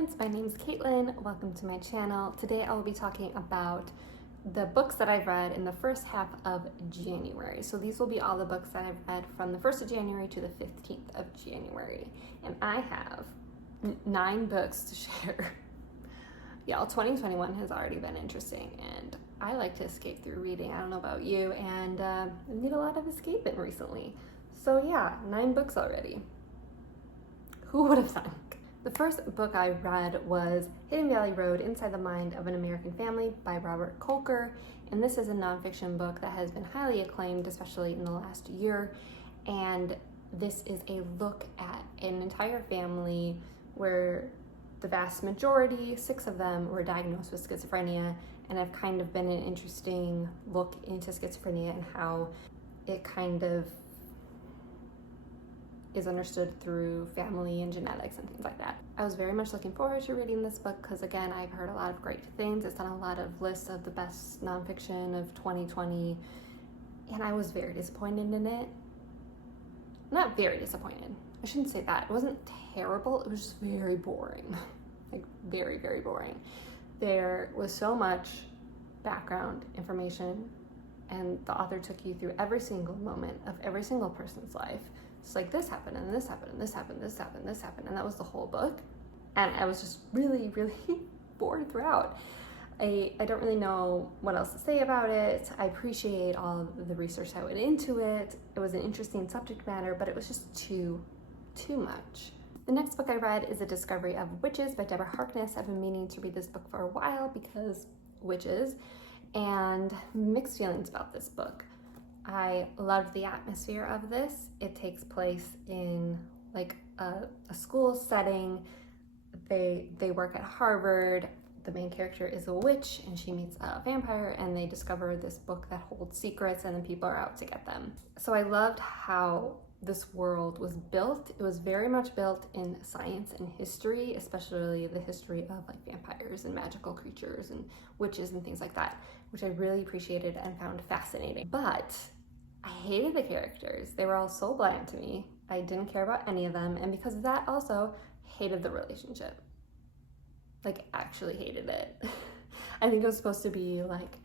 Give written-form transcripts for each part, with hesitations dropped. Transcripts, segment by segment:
friends, my name is Caitlin. Welcome to my channel. Today I will be talking about the books that I've read in the first half of January. So these will be all the books that I've read from the 1st of January to the 15th of January. And I have 9 books to share. Y'all, 2021 has already been interesting and I like to escape through reading. I don't know about you, and I need a lot of escaping recently. So yeah, 9 books already. Who would have thunk? The first book I read was Hidden Valley Road, Inside the Mind of an American Family by Robert Kolker. And this is a nonfiction book that has been highly acclaimed, especially in the last year. And this is a look at an entire family where the vast majority, 6 of them, were diagnosed with schizophrenia, and have kind of been an interesting look into schizophrenia and how it kind of is understood through family and genetics and things like that. I was very much looking forward to reading this book because, again, I've heard a lot of great things. It's on a lot of lists of the best nonfiction of 2020, and I was very disappointed in it. Not very disappointed. I shouldn't say that. It wasn't terrible. It was just very boring. Like, very, very boring. There was so much background information, and the author took you through every single moment of every single person's life. It's like, this happened, and this happened, and this happened, this happened, this happened, and that was the whole book. And I was just really, really bored throughout. I don't really know what else to say about it. I appreciate all of the research that went into it. It was an interesting subject matter, but it was just too much. The next book I read is The Discovery of Witches by Deborah Harkness. I've been meaning to read this book for a while because witches, and mixed feelings about this book. I loved the atmosphere of this. It takes place in like a school setting. They work at Harvard. The main character is a witch and she meets a vampire, and they discover this book that holds secrets, and then people are out to get them. So I loved how this world was built. It was very much built in science and history, especially the history of like vampires and magical creatures and witches and things like that, which I really appreciated and found fascinating. But I hated the characters. They were all so bland to me. I didn't care about any of them, and because of that, also hated the relationship. Like, actually hated it. I think it was supposed to be like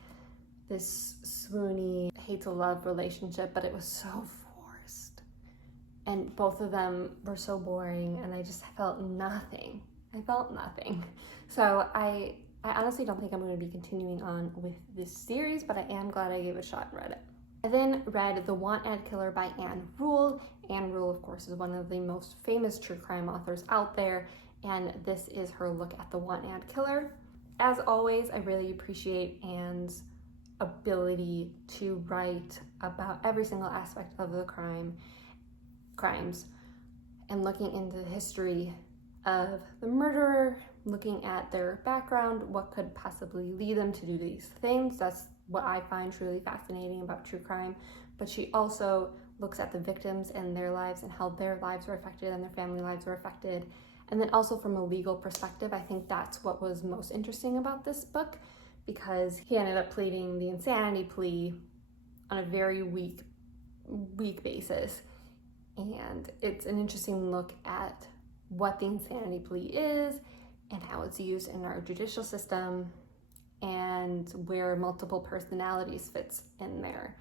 this swoony hate to love relationship, but it was so forced. And both of them were so boring, and I just felt nothing. I felt nothing. So I honestly don't think I'm going to be continuing on with this series, but I am glad I gave it a shot and read it. I then read The Wantad Killer by Ann Rule. Ann Rule, of course, is one of the most famous true crime authors out there, and this is her look at the Wantad Killer. As always, I really appreciate Ann's ability to write about every single aspect of the crimes, and looking into the history of the murderer, looking at their background, what could possibly lead them to do these things. That's what I find truly fascinating about true crime. But she also looks at the victims and their lives and how their lives were affected and their family lives were affected. And then also from a legal perspective, I think that's what was most interesting about this book, because he ended up pleading the insanity plea on a very weak basis. And it's an interesting look at what the insanity plea is and how it's used in our judicial system, and where multiple personalities fits in there.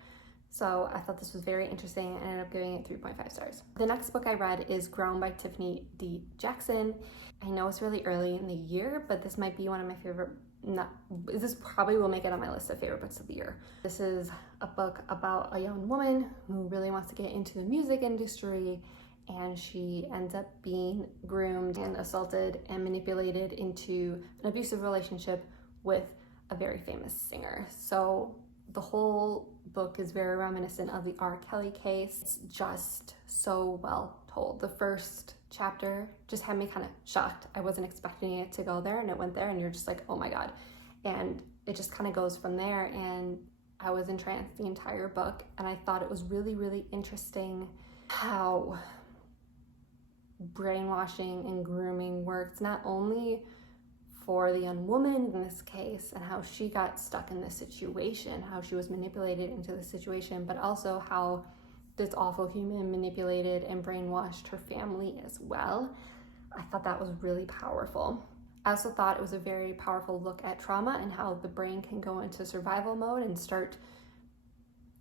So I thought this was very interesting and ended up giving it 3.5 stars. The next book I read is Grown by Tiffany D. Jackson. I know it's really early in the year, but this might be one of my favorite, this probably will make it on my list of favorite books of the year. This is a book about a young woman who really wants to get into the music industry, and she ends up being groomed and assaulted and manipulated into an abusive relationship with a very famous singer. So the whole book is very reminiscent of the R. Kelly case. It's just so well told. The first chapter just had me kind of shocked. I wasn't expecting it to go there, and it went there, and you're just like, oh my God. And it just kind of goes from there, and I was entranced the entire book, and I thought it was really, really interesting how brainwashing and grooming works, not only for the young woman in this case and how she got stuck in this situation, how she was manipulated into the situation, but also how this awful human manipulated and brainwashed her family as well. I thought that was really powerful. I also thought it was a very powerful look at trauma and how the brain can go into survival mode and start,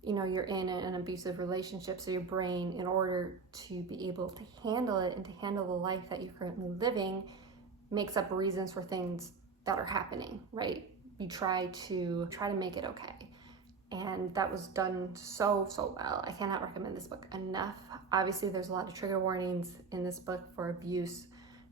you're in an abusive relationship, so your brain, in order to be able to handle it and to handle the life that you're currently living, makes up reasons for things that are happening, right? You try to make it okay. And that was done so well. I cannot recommend this book enough. Obviously, there's a lot of trigger warnings in this book for abuse,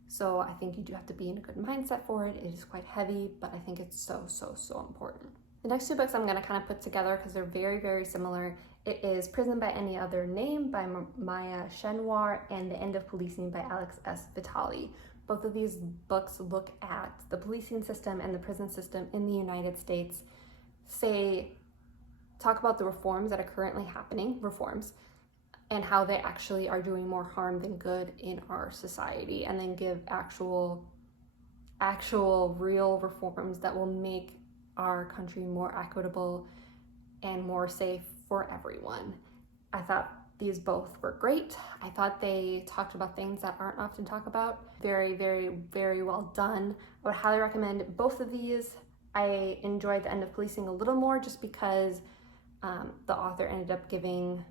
so I think you do have to be in a good mindset for it. It is quite heavy, but I think it's so important. The next two books I'm going to kind of put together because they're very similar. It is Prison by Any Other Name by Maya Schenwar and The End of Policing by Alex S. Vitale. Both of these books look at the policing system and the prison system in the United States, talk about the reforms that are currently happening, and how they actually are doing more harm than good in our society, and then give actual real reforms that will make our country more equitable and more safe for everyone. I thought these both were great. I thought they talked about things that aren't often talked about. Very well done. I would highly recommend both of these. I enjoyed The End of Policing a little more just because the author ended up giving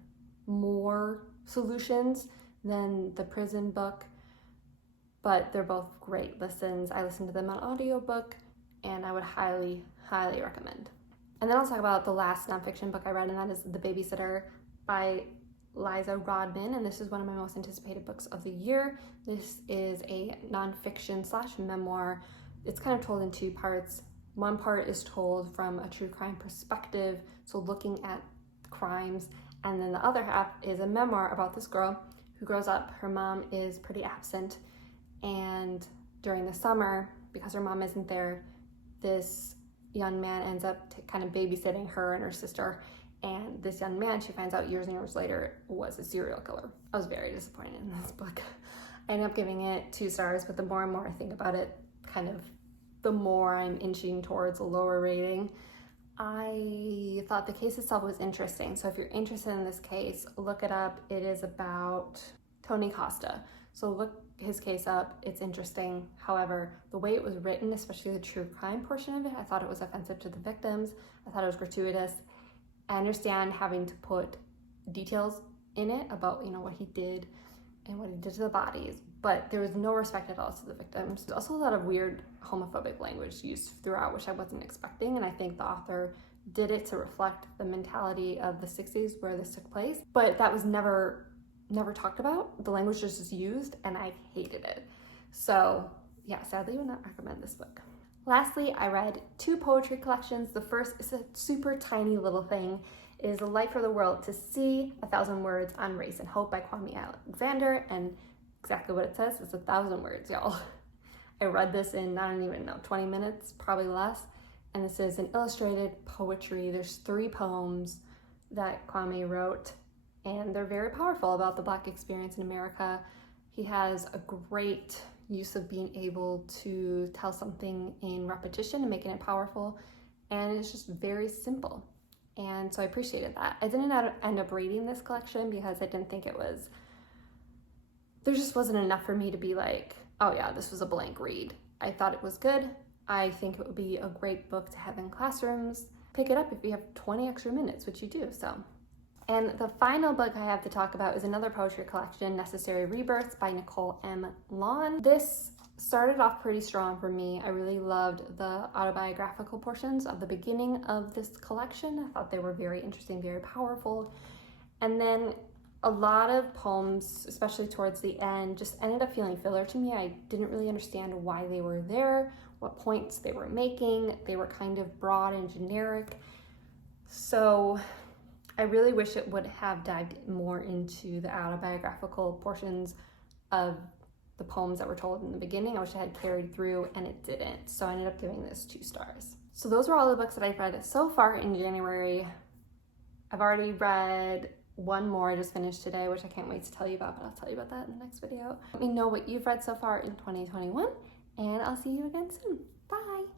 more solutions than the prison book, but they're both great listens. I listened to them on audiobook, and I would highly recommend. And then I'll talk about the last nonfiction book I read, and that is The Babysitter by Liza Rodman, and this is one of my most anticipated books of the year. This is a nonfiction / memoir. It's kind of told in two parts. One part is told from a true crime perspective, so looking at crimes, and then the other half is a memoir about this girl who grows up. Her mom is pretty absent, and during the summer, because her mom isn't there, this young man ends up kind of babysitting her and her sister, and this young man, she finds out years and years later, was a serial killer. I was very disappointed in this book. I ended up giving it 2 stars, but the more and more I think about it, the more I'm inching towards a lower rating. I thought the case itself was interesting. So if you're interested in this case, look it up. It is about Tony Costa. So look his case up. It's interesting. However, the way it was written, especially the true crime portion of it, I thought it was offensive to the victims. I thought it was gratuitous. I understand having to put details in it about, what he did and what he did to the bodies, but there was no respect at all to the victims. There's also a lot of weird homophobic language used throughout, which I wasn't expecting, and I think the author did it to reflect the mentality of the 60s where this took place, but that was never talked about. The language was just used, and I hated it. So yeah, sadly, I would not recommend this book. Lastly, I read 2 poetry collections. The first is a super tiny little thing. It is A Light for the World to See, 1,000 Words on Race and Hope by Kwame Alexander, and exactly what it says is 1,000 words, y'all. I read this in, I don't even know, 20 minutes, probably less, and this is an illustrated poetry. There's 3 poems that Kwame wrote, and they're very powerful about the Black experience in America. He has a great use of being able to tell something in repetition and making it powerful, and it's just very simple. And so I appreciated that. I didn't end up reading this collection because I didn't think there just wasn't enough for me to be like, oh yeah, this was a blank read. I thought it was good. I think it would be a great book to have in classrooms. Pick it up if you have 20 extra minutes, which you do, so. And the final book I have to talk about is another poetry collection, Necessary Rebirths by Nicole M. Lawn. This started off pretty strong for me. I really loved the autobiographical portions of the beginning of this collection. I thought they were very interesting, very powerful. And then a lot of poems, especially towards the end, just ended up feeling filler to me. I didn't really understand why they were there, what points they were making. They were kind of broad and generic. So I really wish it would have dived more into the autobiographical portions of the poems that were told in the beginning. I wish it had carried through, and it didn't. So I ended up giving this 2 stars. So those were all the books that I've read so far in January. I've already read 1 more I just finished today, which I can't wait to tell you about, but I'll tell you about that in the next video. Let me know what you've read so far in 2021, and I'll see you again soon. Bye!